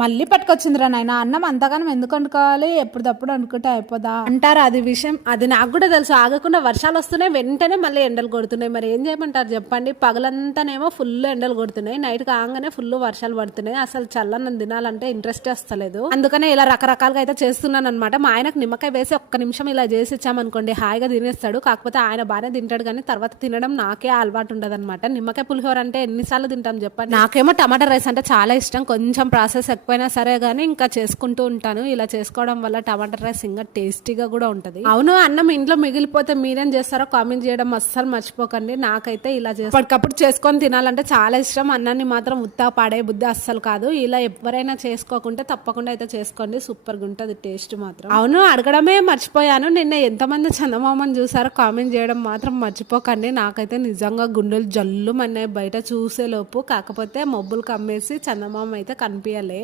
మళ్ళీ పట్టుకొచ్చిందిరా నాయన, అన్నం అంతగానం ఎందుకు వండుకోవాలి, ఎప్పుడప్పుడు వండుకుంటే అయిపోదా అంటారు. అది విషయం, అది నాకు కూడా తెలుసు. ఆగకుండా వర్షాలు వస్తున్నాయి, వెంటనే మళ్ళీ ఎండలు కొడుతున్నాయి. మరి ఏం చేయమంటారు చెప్పండి. పగలంతానేమో ఫుల్ ఎండలు కొడుతున్నాయి, నైట్ కాగానే ఫుల్ వర్షాలు పడుతున్నాయి. అసలు చల్లన్నం తినాలంటే ఇంట్రెస్ట్ వస్తలేదు. అందుకనే ఇలా రకరకాలుగా అయితే చేస్తున్నాను అనమాట. మా ఆయనకు నిమ్మకాయ వేసి ఒక్క నిమిషం ఇలా చేసి ఇచ్చామనుకోండి, హాయిగా తినేస్తాడు. కాకపోతే ఆయన బాగానే తింటాడు, కానీ తర్వాత తినడం నాకే అలవాటు ఉండదు అనమాట. నిమ్మకాయ పులిహోర అంటే ఎన్నిసార్లు తింటాం చెప్పండి. నాకేమో టమాటా రైస్ అంటే చాలా ఇష్టం. కొంచెం ప్రాసెస్ ఎక్కువైనా సరే గానీ ఇంకా చేసుకుంటూ ఉంటాను. ఇలా చేసుకోవడం వల్ల టమాటా రైస్ ఇంకా టేస్టీగా కూడా ఉంటది. అవును, అన్నం ఇంట్లో మిగిలిపోతే మీరేం చేస్తారో కామెంట్ చేయడం అస్సలు మర్చిపోకండి. నాకైతే ఇలా అప్పటికప్పుడు చేసుకొని తినాలంటే చాలా ఇష్టం. అన్నాన్ని మాత్రం ఉత్తా పాడే బుద్ధి అస్సలు కాదు. ఇలా ఎవరైనా చేసుకోకుంటే తప్పకుండా అయితే చేసుకోండి, సూపర్ గా ఉంటది టేస్ట్ మాత్రం. అవును, అడగడమే మర్చిపోయాను, నిన్న ఎంతమంది చందమామని చూసారో కామెంట్ చేయడం మాత్రం మర్చిపోకండి. నాకైతే నిజంగా గుండెలు జల్లు మన్నాయి బయట చూసే లోపు. కాకపోతే మబ్బులు కమ్మేసి చందమామ అయితే కనిపించలే.